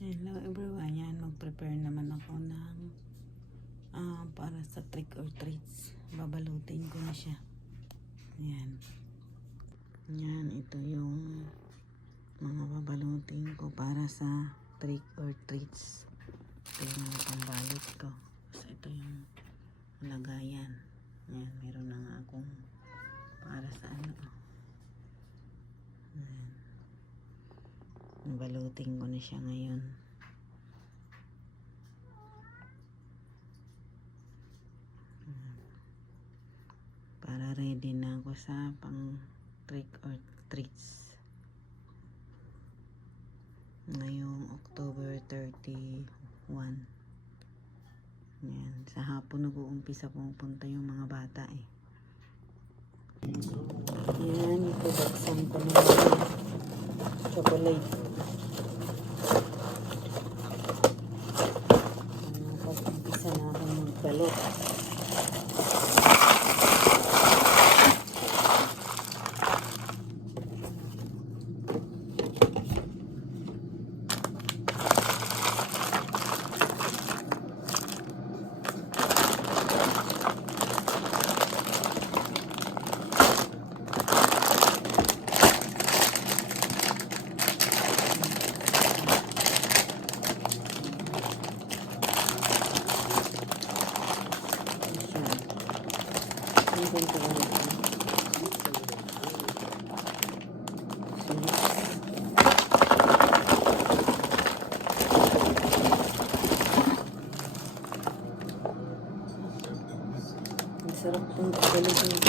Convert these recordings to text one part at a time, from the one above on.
Hello everyone, yan mag-prepare naman ako ng para sa trick or treats. Babalutin ko na siya. Yan. Yan, ito yung mga babalutin ko para sa trick or treats. Ito yung mga pambalot ko. So, ito yung lagayan. Yan, meron na nga akong para sa ano. Yan. Balutin ko na siya ngayon. Para ready na ako sa pang trick or treats. Ngayong October 31. Yan. Sa hapon nag-uumpisa pumunta yung mga bata eh. Yan. Ibabaksan ko na chocolate. Pag-umpisa na akong magbalot. Sarap itong chocolate nito.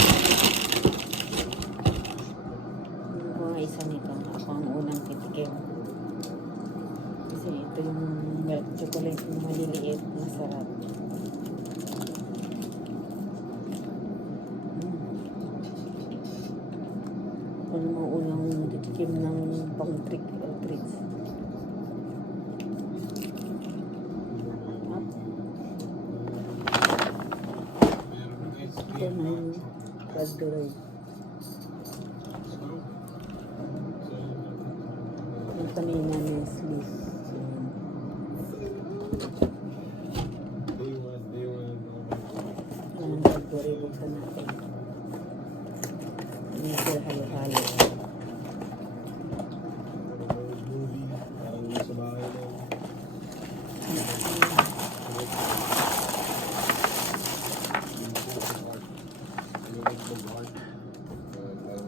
Mga isa nito. Ako ang unang titikim. Kasi ito yung milk chocolate na maliliit. Masarap. Ano mga unang titikim ng pang trick or treats. Ito na yung Cadbury. Yung kanina Nestle. Ang Cadbury, buksan natin. Hindi sila halo-halo.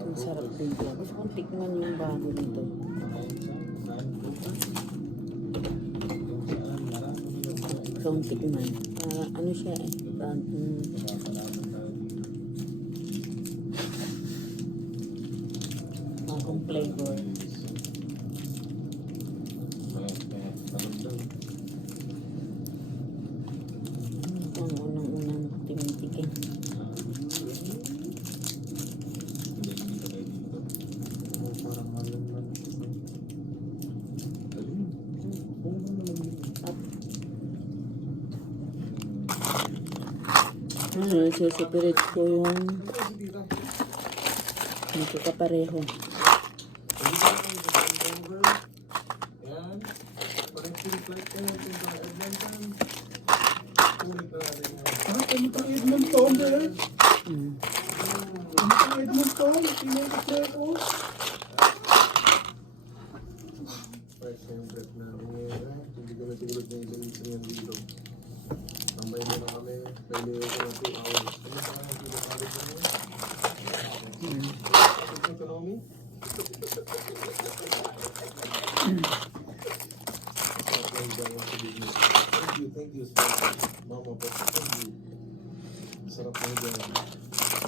Ang sarap din ito. Gusto kong tikman yung bago nito. Gusto kong tikman. Ano siya eh. Bagong flavor. Ito ang unang-unang timitikin. Separate ko yung hindi kapareho.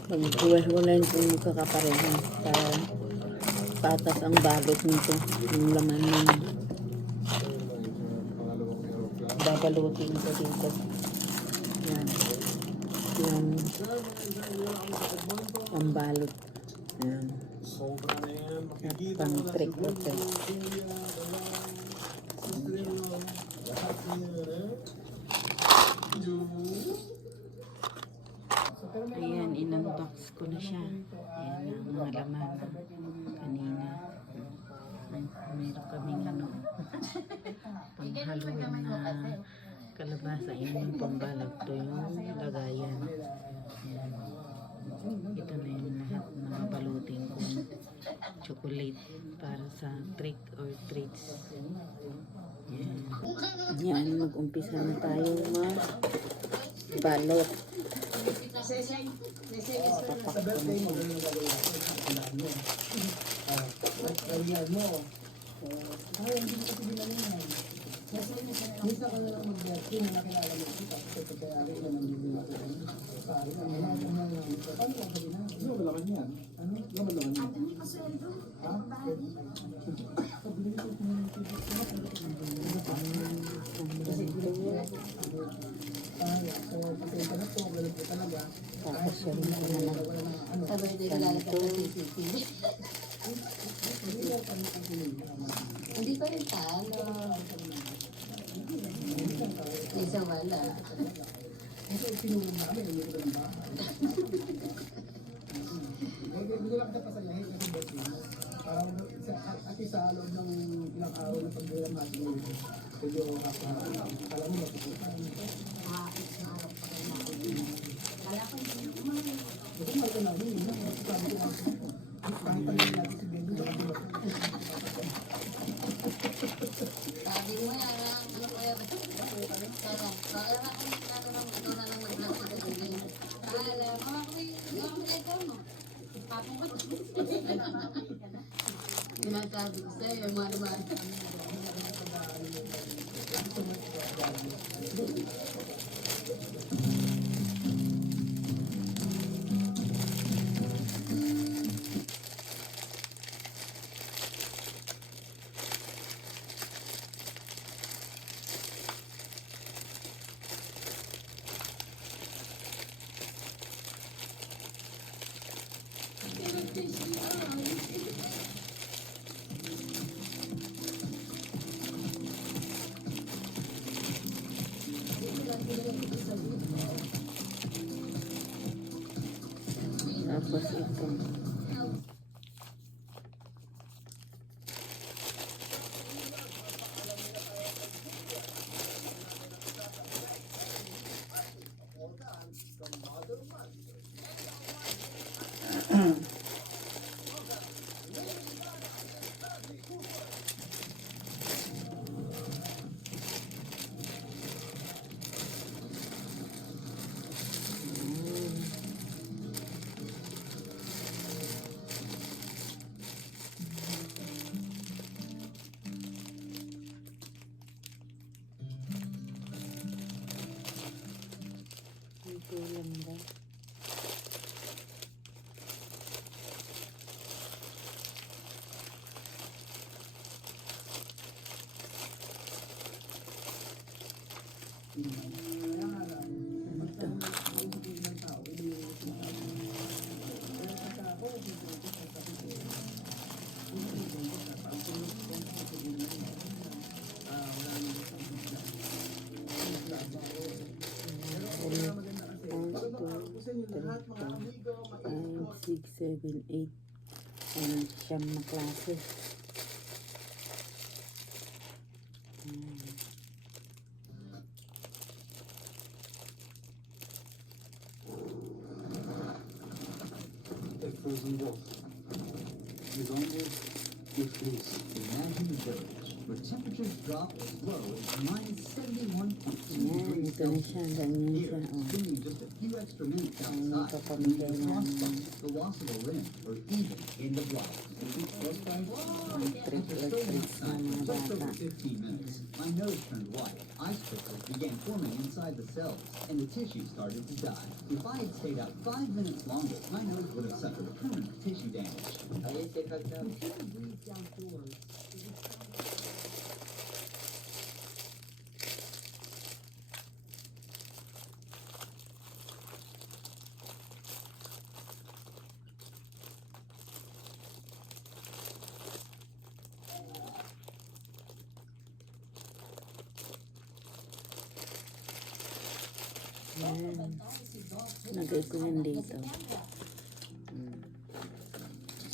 Pag-huwalayin ko yung kakapareho para patas ang balot nito, yung laman ng babalutin ko dito. Yan. Yung ang balot. Yan. At pang trick or treat. Ayan, in-unbox ko na siya. Ayan ang mga laman kanina. Meron kaming ano, pang haluin na kalabasa. Yun yung pambalot. Ito yung lagayan. Yan. Ito na yung lahat na balutin kong chocolate para sa trick or treats. Yan. Yan, mag-umpisa na tayo balot. Papak ko na Minsan ka na lang mag-birthday na nakilala mo ito tapos pagkayari ka ng bibigyan ko. Pari na wala akong nangyayari. Paano ka sabi na? Ano ba naman yan? Ano? Ano ba naman yan? Ano yung pasweldo? Ha? Kasi ka na po, wala po talaga. tapos yun na naman. Sabi nito yung lalagyan ng CCTV. Hindi pa rin talo. Isa wala. Ito, pinulong na kami, hindi ko ng bahay. Hindi lang kita pasayahin kasi birthday mo. Parang at sa loob ng ilang araw na pagbilang natin yung medyo akala mo matutupan. Kasi malaka namin yun. Sabi ko lang, kahit tanggay natin si Benny, baka di matutupan. Sabi mo yan, ano kaya ba? Kaya ako nagtatanong ito na lang mag-vlog sa gagawin. Kala, mga ikaw mo. Papong ko. Sinasabi ko sa'yo, mali-mali. Tapos ito. Ito lang ba? Ito, 6, 7, 8 and siyam na klase. A frozen wolf. As long as you're freezing. Imagine a village where temperatures drop as low as -71.2 Yan, degrees ito na siya. Ganyan Here, siya. Oh. spending just a few extra minutes Ayun, outside papamigay can namin. cost the loss of a limb or even in the blood. Those guys, Trick or treats na mga just over bata. 15 minutes, my nose turned white. Ice crystals began forming inside the cells, and the tissue started to die. If I had stayed out 5 minutes longer, my nose would have suffered permanent tissue damage. Yan. Lagay ko yan dito.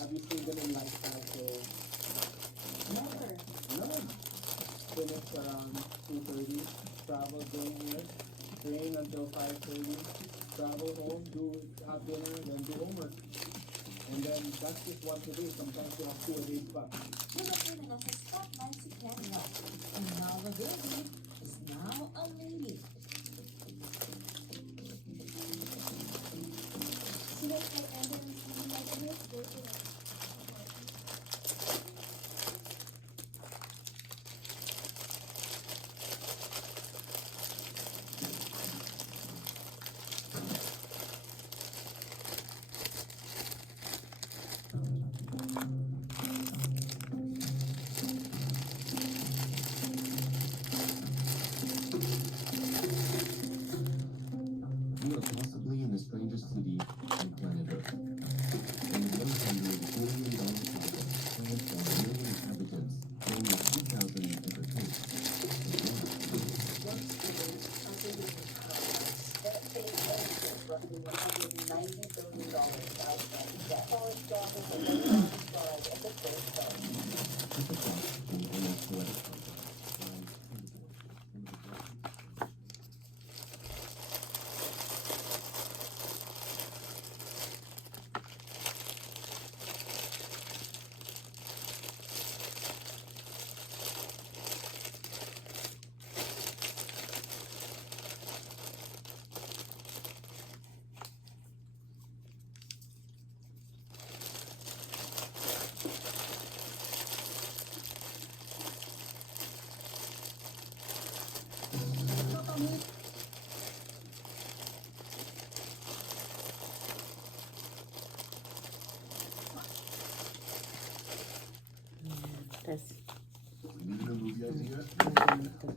Have you seen them in lifestyle? So, no. around 2:30. Travel, going here. Train until 5:30. Travel home, have dinner, then do homework. And then that's just once a day. Sometimes you have 2 a day pa. Lumaki na sa spotlight si Kendra. And now the baby is now a lady. Sila kay Kendra ang sinilagay baby. You are possibly in the strangest city on planet Earth. In the $100 billion planet with a million inhabitants, only 2,000 ever came. At the top, an almost poetic Tapos, Need a movie idea? ganito.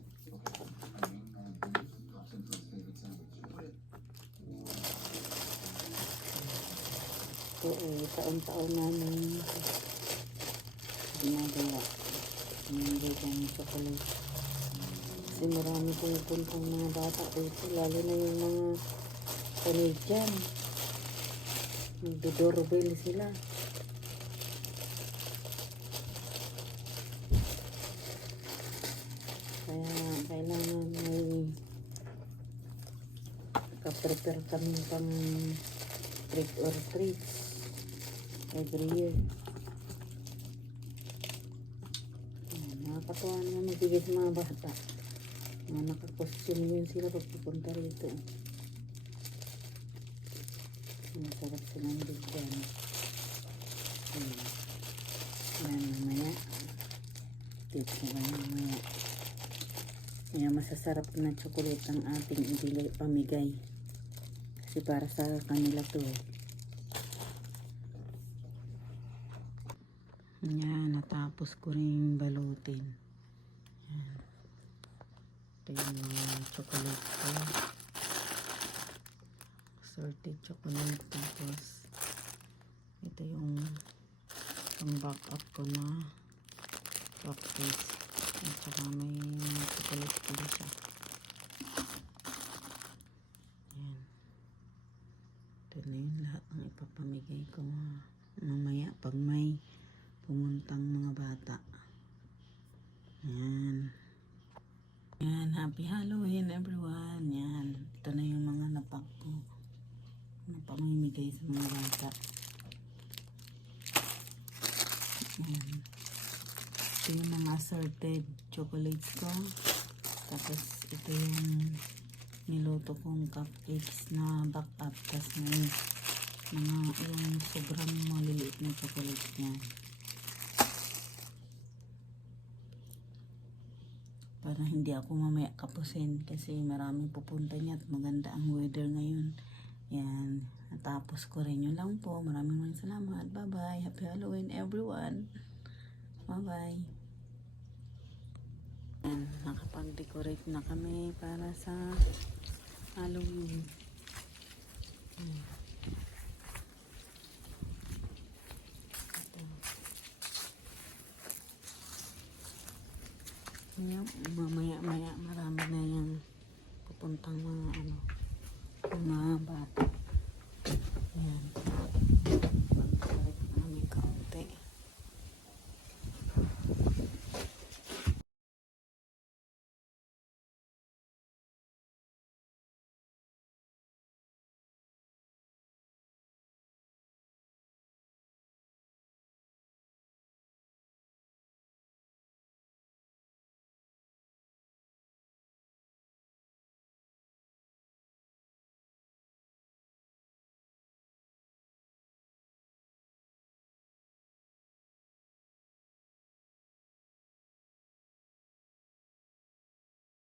Oo, taon-taon namin ginagawa. Hindi kami chocolate. Kasi marami pumupuntang mga bata dito, lalo na yung mga Canadian. Nagdo-doorbell sila. Kaya kailangan may prepare kami pang trick or treats every year. Nakakatuwa naman magbigay sa mga bata. Naka-costume yun sila pag pupunta rito. Masarap silang bigyan. Yan, mamaya. Tips na kayo mamaya. Kaya masasarap na chocolate ang ating pamigay. Kasi para sa kanila to. Yan, natapos ko rin balutin. Yan. Ito yung mga chocolate ko. Sorted chocolate. Tapos, ito yung back up ko na cupcakes. At saka may chocolate pala siya. Yan. Ito na yun lahat ng ipapamigay ko mamaya pag may pumuntang mga bata. Yan. Yan. Happy Halloween everyone. Yan. Ito na yung mga napak ko. Napamimigay sa mga bata. Yan. Ito yung mga assorted chocolates ko. Tapos ito yung niluto kong cupcakes na back up. Tapos may mga yung sobrang maliliit na chocolates niya. Para hindi ako mamaya kapusin kasi maraming pupunta niya at maganda ang weather ngayon. Yan. Natapos ko rin yun lang po. Maraming salamat. Bye bye. Happy Halloween everyone. Bye bye. Yan. Nakapag-decorate na kami para sa Halloween. Mamaya marami na yung pupuntang mga mga bata.